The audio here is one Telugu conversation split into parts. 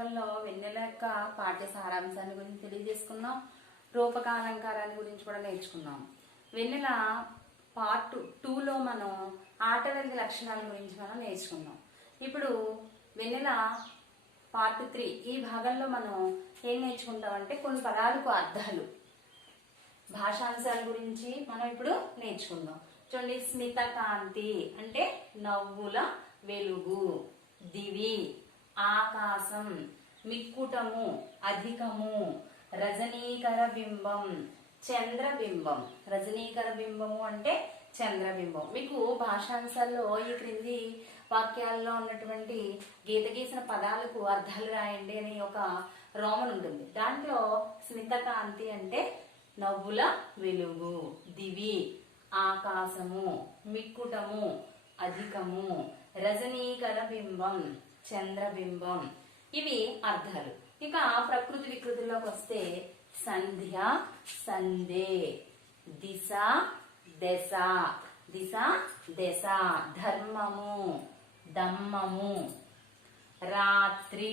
భాగంలో వెన్నెల యొక్క పాఠ్య సారాంశాన్ని గురించి తెలియజేసుకున్నాం. రూపకాలంకారాన్ని గురించి కూడా నేర్చుకున్నాం. వెన్నెల పార్ట్ 2లో మనం ఆటవిక లక్షణాల గురించి మనం నేర్చుకున్నాం. ఇప్పుడు వెన్నెల పార్ట్ 3 ఈ భాగంలో మనం ఏం నేర్చుకుంటామంటే కొన్ని పదాలకు అర్థాలు, భాషాంశాల గురించి మనం ఇప్పుడు నేర్చుకుందాం. చూడండి, స్మిత కాంతి అంటే నవ్వుల వెలుగు, దివి ఆకాశం, మిక్కుటము అధికము, రజనీకర బింబం చంద్రబింబం. రజనీకర బింబము అంటే చంద్రబింబం. మీకు భాషాంశాల్లో ఈ క్రింది వాక్యాల్లో ఉన్నటువంటి గీత గీసిన పదాలకు అర్థాలు రాయండి అని ఒక రోమన్ ఉంటుంది. దాంట్లో స్మిత కాంతి అంటే నవ్వుల వెలుగు, దివి ఆకాశము, మిక్కుటము అధికము, రజనీకర బింబం చంద్రబింబం, ఇవి అర్థాలు. ఇక ప్రకృతి వికృతుల్లోకి వస్తే సంధ్య సందే, దిశ దశ, దిశ దశ, ధర్మము దమ్మము, రాత్రి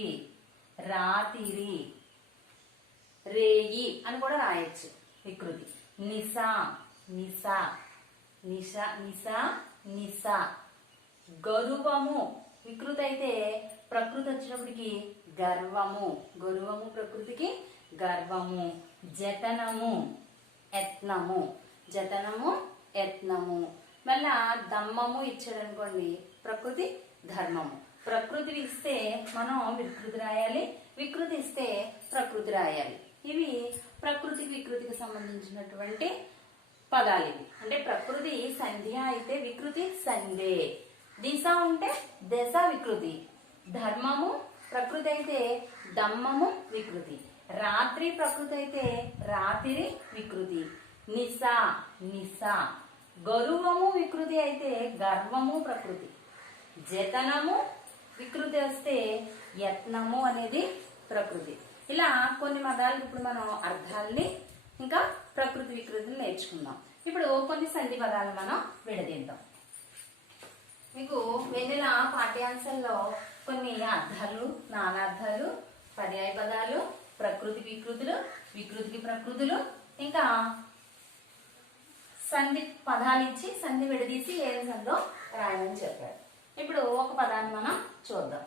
రాతిరి, రేయి అని కూడా రాయొచ్చు వికృతి. నిశ నిశ, నిశ నిశ నిశ, గరువము వికృతి అయితే ప్రకృతి వచ్చినప్పటికి గర్వము, గరువము ప్రకృతికి గర్వము, జతనము యత్నము, జతనము యత్నము. మళ్ళా దమ్మము ఇచ్చాడు అనుకోండి ప్రకృతి ధర్మము. ప్రకృతి ఇస్తే మనం వికృతి రాయాలి, వికృతి ఇస్తే ప్రకృతి రాయాలి. ఇవి ప్రకృతికి వికృతికి సంబంధించినటువంటి పదాలు ఇవి. అంటే ప్రకృతి సంధ్య అయితే వికృతి సందే, దిశ ఉంటే దశ వికృతి, ధర్మము ప్రకృతి అయితే దమ్మము వికృతి, రాత్రి ప్రకృతి అయితే రాతిరి వికృతి, నిశ నిశ, గరువము వికృతి అయితే గర్వము ప్రకృతి, జతనము వికృతి వస్తే యత్నము అనేది ప్రకృతి. ఇలా కొన్ని పదాలకు ఇప్పుడు మనం అర్థాలని ఇంకా ప్రకృతి వికృతిని నేర్చుకుందాం. ఇప్పుడు కొన్ని సంధి పదాలు మనం విడదీద్దాం. మీకు వెన్నెల పాఠ్యాంశంలో కొన్ని అర్థాలు, నానార్థాలు, పర్యాయ పదాలు, ప్రకృతి వికృతులు, వికృతికి ప్రకృతులు, ఇంకా సంధి పదాలు ఇచ్చి సంధి విడదీసి ఏం సందో రాయమని చెప్పారు. ఇప్పుడు ఒక పదాన్ని మనం చూద్దాం.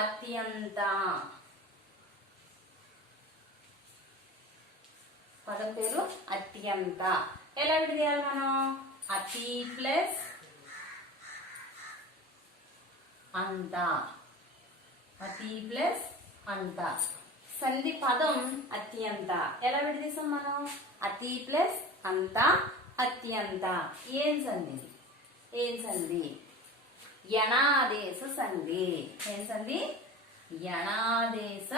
అత్యంత, పదం పేరు అత్యంత. ఎలా విడదీయాలి మనం? అతి ప్లస్ అంత, అతి ప్లస్ అంత. సంధి పదం అత్యంత. ఎలా విడదీసాం మనం? అతి ప్లస్ అంత, అత్యంత. ఏం సంధి? ఏం సంధి? యణాదేశ సంధి. ఏం సంధి? యణాదేశ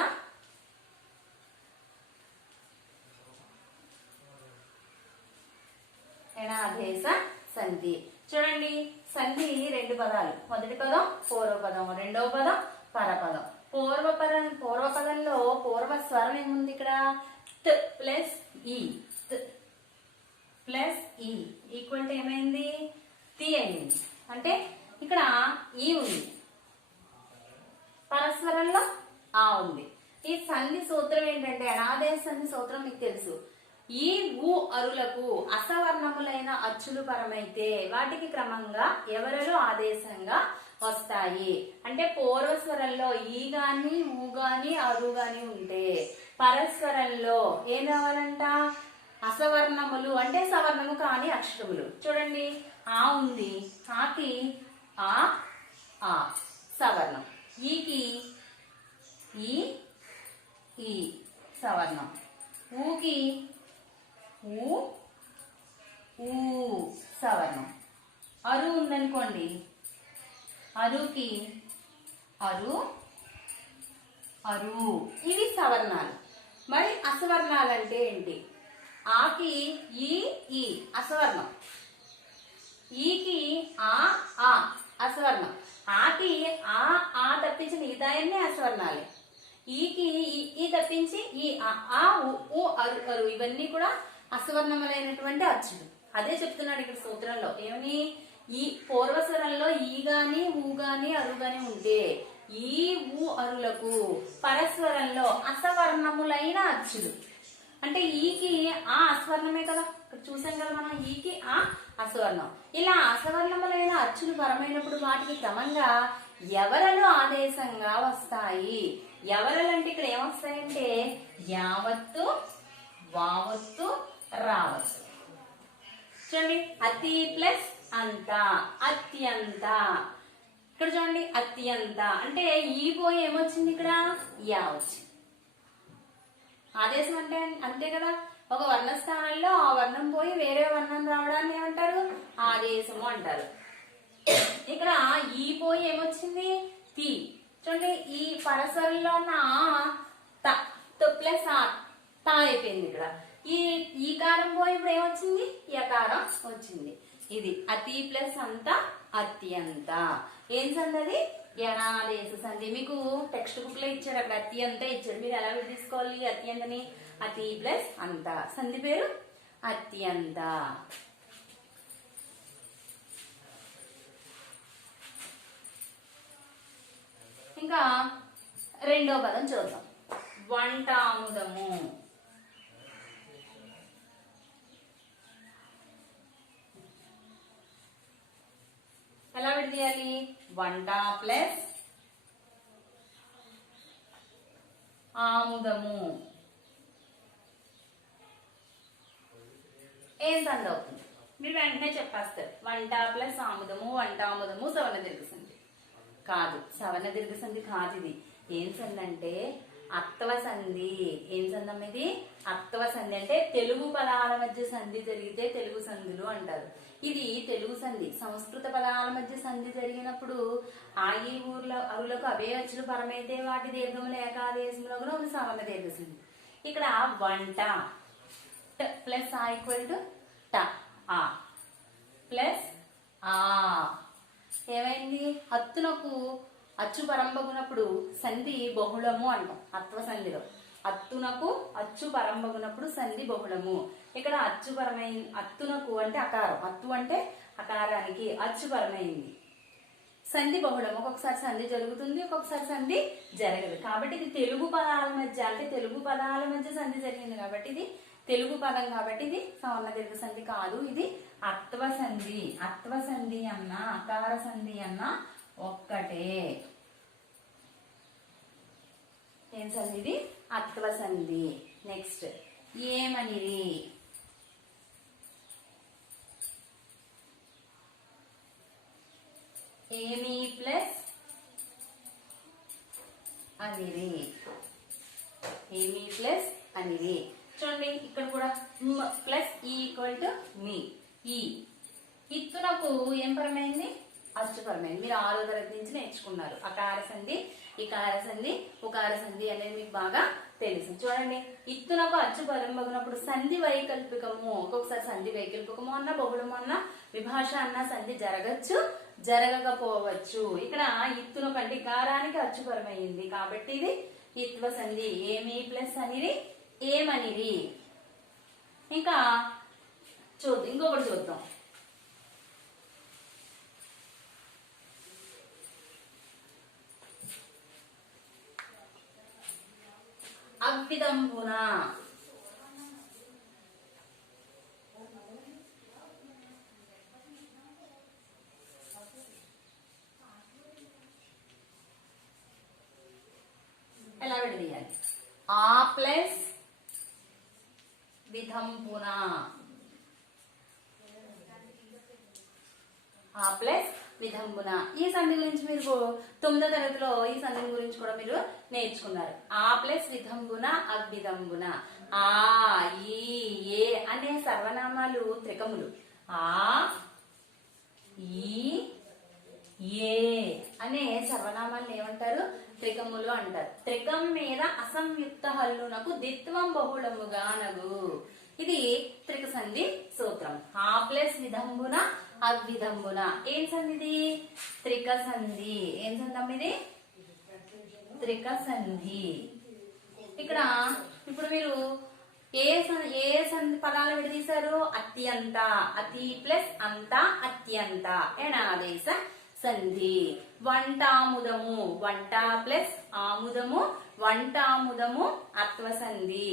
యణాదేశ సంధి. చూడండి, సంధి రెండు పదాలు. మొదటి పదం పూర్వపదం, రెండవ పదం పరపదం. పూర్వపదంలో పూర్వ స్వరం ఏముంది? ఇక్కడ త ప్లస్ ఈ, ప్లస్ ఈ ఈక్వల్ టు ఏమైంది? తి అయింది. అంటే ఇక్కడ ఈ ఉంది, పరస్వరంలో ఆ ఉంది. ఈ సంధి సూత్రం ఏంటంటే అనాదేశ సంధి సూత్రం మీకు తెలుసు. ఈ ఊ అరులకు అసవర్ణములైన అచ్చులు పరమైతే వాటికి క్రమంగా ఎవరలు ఆదేశంగా వస్తాయి. అంటే పూర్వస్వరంలో ఈ గాని ఊ గాని అరు గాని ఉంటే పరస్వరంలో ఏం రావాలంట? అసవర్ణములు అంటే సవర్ణము కాని అక్షరములు. చూడండి, ఆ ఉంది, ఆకి ఆ ఆ సవర్ణం, ఈకి ఈ సవర్ణం, ఊకి ఊ ఊ సవర్ణం. అరు ఉందనుకోండి, అరుకి అరు అరు, ఇవి సవర్ణాలు. మరి అసవర్ణాలు అంటే ఏంటి? ఆకి ఈ అసవర్ణం, ఈకి ఆ అసవర్ణం, ఆకి ఆ తప్పించి మిగతాయన్నీ అసవర్ణాలే. ఈకి ఈ తప్పించి ఈ ఆ ఉ అరు అరు ఇవన్నీ కూడా అసవర్ణములైనటువంటి అచ్చులు. అదే చెప్తున్నాడు ఇక్కడ సూత్రంలో. ఏమని? ఈ పూర్వస్వరంలో ఈ గాని ఊ గాని అరు గాని ఉంటే ఈ ఊ అరులకు పరస్వరంలో అసవర్ణములైన అచ్చులు. అంటే ఈకి ఆ అస్వర్ణమే కదా, చూసాం కదా మనం, ఈకి ఆ అస్వర్ణం. ఇలా అసవర్ణములైన అచ్చులు పరమైనప్పుడు వాటికి క్రమంగా ఎవరలు ఆదేశంగా వస్తాయి. ఎవరలు అంటే ఇక్కడ ఏమొస్తాయంటే యావత్తు, వావత్తు, రావత్తు. చూడండి, అతి ప్లస్ అంత, అత్యంత. ఇక్కడ చూడండి, అత్యంత అంటే ఈ పోయి ఏమొచ్చింది, ఇక్కడ యా వచ్చింది. ఆదేశం అంటే అంతే కదా, ఒక వర్ణ స్థానంలో ఆ వర్ణం పోయి వేరే వర్ణం రావడాన్ని ఏమంటారు, ఆదేశము అంటారు. ఇక్కడ ఈ పోయి ఏమొచ్చింది, తి. చూడండి, ఈ పరస్వరంలో ఉన్న ప్లస్ తా అయిపోయింది. ఇక్కడ ఈ కారం పోయి ఇప్పుడు ఏమొచ్చింది, యకారం వచ్చింది. ఇది అతి ప్లస్ అంత, అత్యంత. ఏం సంధి అది, యణాదేశ సంధి. మీకు టెక్స్ట్ బుక్ లో ఇచ్చారు, అక్కడ అత్యంత ఇచ్చారు. మీరు ఎలా తీసుకోవాలి అత్యంతని, అతి ప్లస్ అంత, సంధి పేరు అత్యంత. ఇంకా రెండో పదం చూద్దాం, వంటాముదము. ఎలా విడదీయాలి, వంట ప్లస్ ఆముదము. ఏం సంధి అవుతుంది, మీరు వెంటనే చెప్పేస్తారు. వంట ప్లస్ ఆముదము, వంటాముదము సవర్ణ దీర్ఘ సంధి కాదు. సవర్ణ దీర్ఘ సంధి కాదు ఇది. ఏం సంధి అంటే అత్వ సంధి. ఏం సంధం ఇది, అత్వ సంధి. అంటే తెలుగు పదాల మధ్య సంధి జరిగితే తెలుగు సంధులు అంటారు. ఇది తెలుగు సంధి. సంస్కృత పదాల మధ్య సంధి జరిగినప్పుడు ఆ ఈ ఊర్లో అరులకు అవే అచ్చులు పరమైతే వాటి దీర్ఘములు ఏకాదేశంలో కూడా ఉంది సవర్ణ దీర్ఘ సంధి. ఇక్కడ వంట ప్లస్ ఆ ఈక్వల్ టు ట, ఆ ప్లస్ ఆ ఏమైంది, అత్తునకు అచ్చు పరంబగునప్పుడు సంధి బహుళము అంటాం. అత్వ సంధిలో అత్తునకు అచ్చు పరంబగునప్పుడు సంధి బహుళము. ఇక్కడ అచ్చు పరమైంది, అత్తునకు అంటే అకారం, అత్తు అంటే అకారానికి అచ్చు పరమైంది, సంధి బహుళం. ఒక్కొక్కసారి సంధి జరుగుతుంది, ఒక్కొక్కసారి సంధి జరగదు. కాబట్టి ఇది తెలుగు పదాల మధ్య, అంటే తెలుగు పదాల మధ్య సంధి జరిగింది కాబట్టి ఇది తెలుగు పదం, కాబట్టి ఇది సవర్ణ దీర్ఘ సంధి కాదు. ఇది అత్వ సంధి. అత్వ సంధి అన్న అకార సంధి అన్న ఒక్కటే. ఏం సంధి ఇది, అత్వ సంధి. నెక్స్ట్ ఏమనిరి. ఏమి ప్లస్ అనిరి, ఏమి ప్లస్ అనిరి. చూడండి, ఇక్కడ కూడా ప్లస్ ఈక్వల్ టు మీ. ఈ ఇత్తునకు ఏం పరమైంది, అచ్చు పరమైంది. మీరు 6వ తరగతి నుంచి నేర్చుకున్నారు. అకార సంధి, ఇకార సంధి, ఉకార సంధి అనేది మీకు బాగా తెలుసు. చూడండి, ఇత్తునకు అచ్చు పరంబగునప్పుడు సంధి వైకల్పికము. ఒక్కొక్కసారి సంధి వైకల్పికము అన్న, బహుళము అన్న, విభాష అన్న సంధి జరగచ్చు, జరగకపోవచ్చు. ఇక్కడ ఇత్తునకు అంటే ఇకారానికి అచ్చు పరమైంది కాబట్టి ఇది ఇత్వ సంధి. ఏమి ప్లస్ అనిరి, ఏమనిరి. ఇంకా చూద్దాం, ఇంకొకటి చూద్దాం. అవ్విదంబున. ఎలా విడదీయాలి, ఆ ప్లస్ విదంబున, ఆ ప్లస్ విదంబున. ఈ సంధి గురించి మీరు 9వ తరగతిలో ఈ సంధి గురించి కూడా మీరు నేర్చుకున్నారు. ఆ ప్లస్ విదంబున, అవ్విదంబున. ఆ, ఈ, ఏ అనే సర్వనామాలు త్రికములు. ఆ, ఈ, ఏ అనే సర్వనామాలను ఏమంటారు, త్రికములు అంటారు. త్రికం మీద అసంయుక్త హల్లునకు ద్విత్వం బహుళముగా నగు. ఇది త్రిక సంధి సూత్రం. ఆ ప్లస్ విదంబున, అవ్విదంబున. ఏం సంధి ఇది, త్రిక సంధి. ఏం సంధం ఇది, త్రిక సంధి. ఇక్కడ ఇప్పుడు మీరు ఏ సంధి పదాలు విడదీశారు, అత్యంత. అతి ప్లస్ అంత, అత్యంత. ఎణాదేశ సంధి. వంటాముదము, వంట ప్లస్ ఆముదము, వంటాముదము అత్వ సంధి.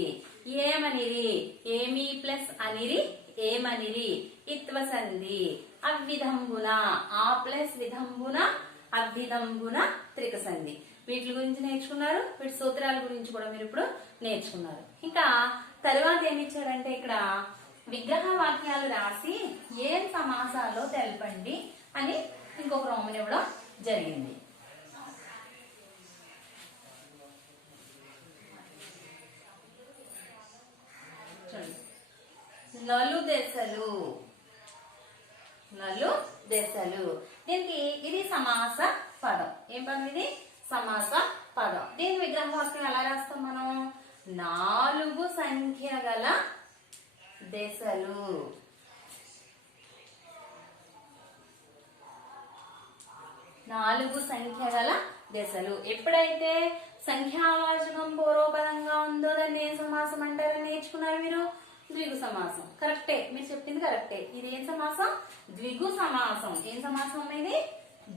ఏమనిరి, ఏమి ప్లస్ అనిరి, ఏమనిరి ఇత్వ సంధి. అవ్విధంబున, ఆ ప్లస్ విధంబున, అవ్విధంబున త్రిక సంధి. వీటి గురించి నేర్చుకున్నారు, వీటి సూత్రాల గురించి కూడా మీరు ఇప్పుడు నేర్చుకున్నారు. ఇంకా తర్వాత ఏమి ఇచ్చాడంటే ఇక్కడ విగ్రహ వాక్యాలు రాసి ఏం సమాసాల్లో తెలపండి అని ఇంకొక రోమన్ ఇవ్వడం జరిగింది. నలు దశలు, నలు దశలు. దీనికి ఇది సమాస పదం. ఏం పదం ఇది? సమాస పదం. దీని విగ్రహ వాక్యం ఎలా రాస్తాం మనం? 4 సంఖ్య గల దశలు. 4 సంఖ్య గల దశలు. ఎప్పుడైతే సంఖ్యావాచకం పూర్వపదంగా ఉందో దాన్ని ఏం సమాసం అంటారని నేర్చుకున్నారు మీరు? ద్విగు సమాసం. కరెక్టే, మీరు చెప్పింది కరెక్టే. ఇది ఏం సమాసం? ద్విగు సమాసం. ఏం సమాసం అనేది?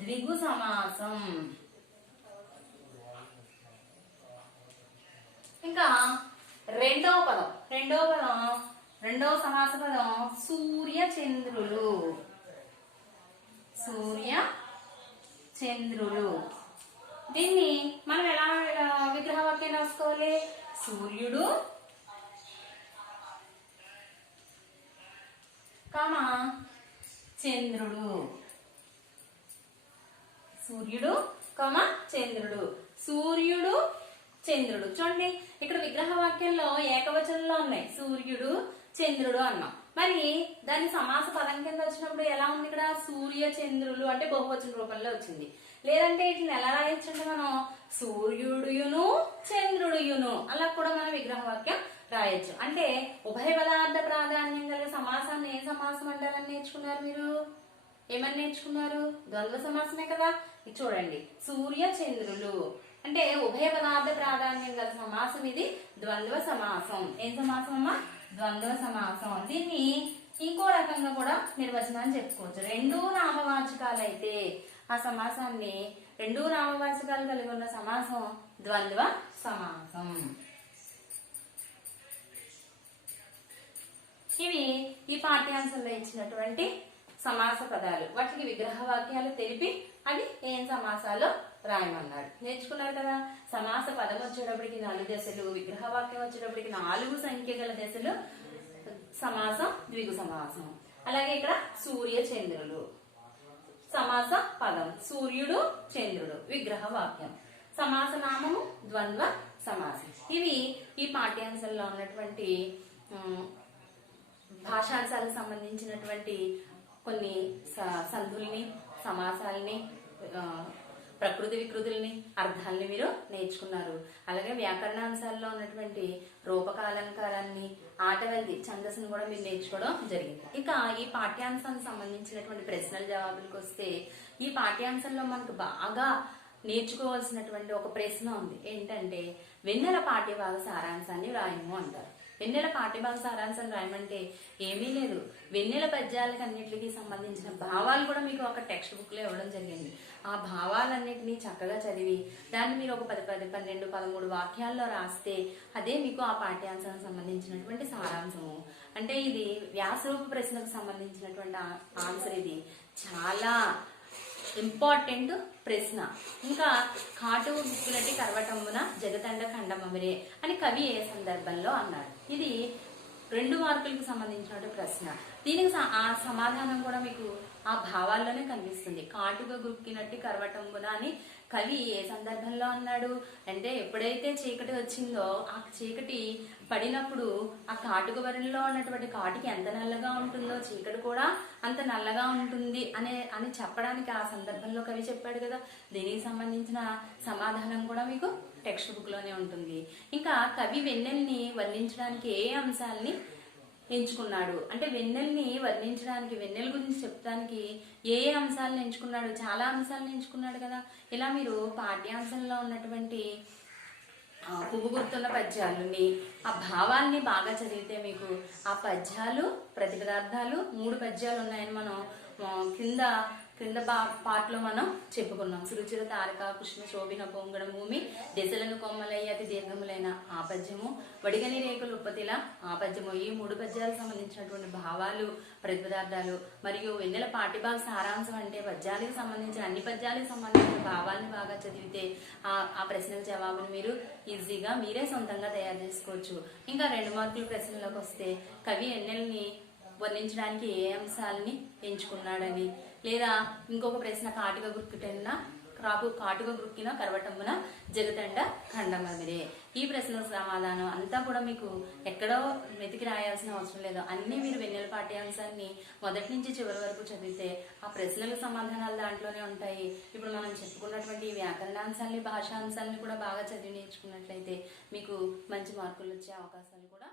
ద్విగు సమాసం. ఇంకా రెండవ పదం, రెండవ సమాస పదం సూర్య చంద్రులు. సూర్య చంద్రులు. దీన్ని మనం ఎలా విగ్రహ వాక్యం రాసుకోవాలి? సూర్యుడు కామా చంద్రుడు. సూర్యుడు కామా చంద్రుడు. సూర్యుడు చంద్రుడు. చూడండి ఇక్కడ విగ్రహ వాక్యంలో ఏకవచనంలో ఉన్నాయి, సూర్యుడు చంద్రుడు అన్నాం. మరి దాని సమాస పదం కింద వచ్చినప్పుడు ఎలా ఉంది? ఇక్కడ సూర్య చంద్రులు అంటే బహువచన రూపంలో వచ్చింది. లేదంటే ఇట్లా ఎలా రాయొచ్చంటే మనం సూర్యుడుయును చంద్రుడుయును అలా కూడా మనం విగ్రహ వాక్యం రాయొచ్చు. అంటే ఉభయ పదార్థ ప్రాధాన్యం గల సమాసాన్ని ఏ సమాసం అంటారని నేర్చుకున్నారు మీరు? ఏమని నేర్చుకున్నారు? ద్వంద్వ సమాసమే కదా. ఇది చూడండి, సూర్య చంద్రులు అంటే ఉభయ పదార్థ ప్రాధాన్యం గల సమాసం. ఇది ద్వంద్వ సమాసం. ఏం సమాసం అమ్మా? ద్వంద్వ సమాసం. దీన్ని ఇంకో రకంగా కూడా నిర్వచనాన్ని చెప్పుకోవచ్చు. 2 నామవాచకాలు అయితే ఆ సమాసాన్ని, 2 నామవాచకాలు కలిగి ఉన్న సమాసం ద్వంద్వ సమాసం. ఇవి ఈ పాఠ్యాంశంలో ఇచ్చినటువంటి సమాస పదాలు. వాటికి విగ్రహ వాక్యాలు తెలిపి అది ఏం సమాసాలో రాయమన్నాడు. నేర్చుకున్నారు కదా. సమాస పదం వచ్చేటప్పటికి 4 దశలు, విగ్రహ వాక్యం వచ్చేటప్పటికి 4 సంఖ్య గల దశలు, సమాసం ద్విగు సమాసం. అలాగే ఇక్కడ సూర్య చంద్రులు సమాస పదం, సూర్యుడు చంద్రుడు విగ్రహ వాక్యం, సమాస నామము ద్వంద్వ సమాసం. ఇవి ఈ పాఠ్యాంశంలో ఉన్నటువంటి భాషాంశాలకు సంబంధించినటువంటి కొన్ని సంధుల్ని, సమాసాలని, ప్రకృతి వికృతుల్ని, అర్థాలని మీరు నేర్చుకున్నారు. అలాగే వ్యాకరణాంశాల్లో ఉన్నటువంటి రూపకాలంకారాన్ని, ఆటవల్లి ఛందస్సును కూడా మీరు నేర్చుకోవడం జరిగింది. ఇక ఈ పాఠ్యాంశానికి సంబంధించినటువంటి ప్రశ్నల జవాబులకు వస్తే, ఈ పాఠ్యాంశంలో మనకు బాగా నేర్చుకోవాల్సినటువంటి ఒక ప్రశ్న ఉంది. ఏంటంటే వెన్నెల పాఠ్యభాగ సారాంశాన్ని రాయము అంటారు. వెన్నెల పాఠ్యభాగ సారాంశం రాయమంటే ఏమీ లేదు, వెన్నెల పద్యాలకు అన్నిటికీ సంబంధించిన భావాలు కూడా మీకు ఒక టెక్స్ట్ బుక్ లో ఇవ్వడం జరిగింది. ఆ భావాలన్నిటినీ చక్కగా చదివి దాన్ని మీరు ఒక 10, 12, 13 వాక్యాల్లో రాస్తే అదే మీకు ఆ పాఠ్యాంశానికి సంబంధించినటువంటి సారాంశము. అంటే ఇది వ్యాసరూప ప్రశ్నకు సంబంధించినటువంటి ఆన్సర్. ఇది చాలా ఇంపార్టెంట్ ప్రశ్న. ఇంకా కాటు గుక్కులటి కరవటమున జగతండ ఖండమమిరే అని కవి ఏ సందర్భంలో అన్నాడు. ఇది 2 మార్కులకు సంబంధించిన ప్రశ్న. దీనికి ఆ సమాధానం కూడా మీకు ఆ భావాల్లోనే కనిపిస్తుంది. కాటుగా గుక్కినట్టు కరవటమున అని కవి ఏ సందర్భంలో అన్నాడు అంటే, ఎప్పుడైతే చీకటి వచ్చిందో ఆ చీకటి పడినప్పుడు ఆ కాటుక వరిలో ఉన్నటువంటి కాటికి ఎంత నల్లగా ఉంటుందో చీకటి కూడా అంత నల్లగా ఉంటుంది అని చెప్పడానికి ఆ సందర్భంలో కవి చెప్పాడు కదా. దీనికి సంబంధించిన సమాధానం కూడా మీకు టెక్స్ట్ బుక్ లోనే ఉంటుంది. ఇంకా కవి వెన్నెల్ని వర్ణించడానికి ఏ అంశాలని ఎంచుకున్నాడు అంటే, వెన్నెల్ని వర్ణించడానికి, వెన్నెల గురించి చెప్పడానికి ఏ అంశాలను ఎంచుకున్నాడు? చాలా అంశాలను ఎంచుకున్నాడు కదా. ఇలా మీరు పాఠ్యాంశంలో ఉన్నటువంటి పువ్వు గుర్తున్న పద్యాలని, ఆ భావాల్ని బాగా చదివితే మీకు ఆ పద్యాలు, ప్రతిపదార్థాలు 3 పద్యాలు ఉన్నాయని మనం కింద క్రింద పార్ట్ లో మనం చెప్పుకున్నాం. సురుచిర తారక కృష్ణ శోభిన పొంగడ భూమి దశలను కొమ్మలయ్య అతి దీర్ఘములైన ఆపద్యము, వడిగని రేకులు ఉత్పత్తిల ఆపద్యము. ఈ 3 పద్యాలకు సంబంధించినటువంటి భావాలు, ప్రతిపదార్థాలు మరియు వెన్నెల పాఠ్యభాగ సారాంశం అంటే పద్యాలకు సంబంధించిన అన్ని పద్యాలకు సంబంధించిన భావాన్ని బాగా చదివితే ఆ ప్రశ్నల జవాబును మీరు ఈజీగా మీరే సొంతంగా తయారు చేసుకోవచ్చు. ఇంకా 2 మార్కుల ప్రశ్నలకు వస్తే కవి వెన్నెలని వర్ణించడానికి ఏ అంశాలని ఎంచుకున్నాడని, లేదా ఇంకొక ప్రశ్న కాటుక గుర్తుటన్న కాటుక గుర్కిన కరవటమున జగతండ ఖండమమిరే. ఈ ప్రశ్నలకు సమాధానం అంతా కూడా మీకు ఎక్కడో వెతికి రాయాల్సిన అవసరం లేదు. అన్ని మీరు వెన్నెల పాఠ్యాంశాన్ని మొదటి నుంచి చివరి వరకు చదివితే ఆ ప్రశ్నలకు సమాధానాలు దాంట్లోనే ఉంటాయి. ఇప్పుడు మనం చెప్పుకున్నటువంటి వ్యాకరణాంశాన్ని భాషాంశాన్ని కూడా బాగా చదివి నేర్చుకున్నట్లయితే మీకు మంచి మార్కులు వచ్చే అవకాశాలు కూడా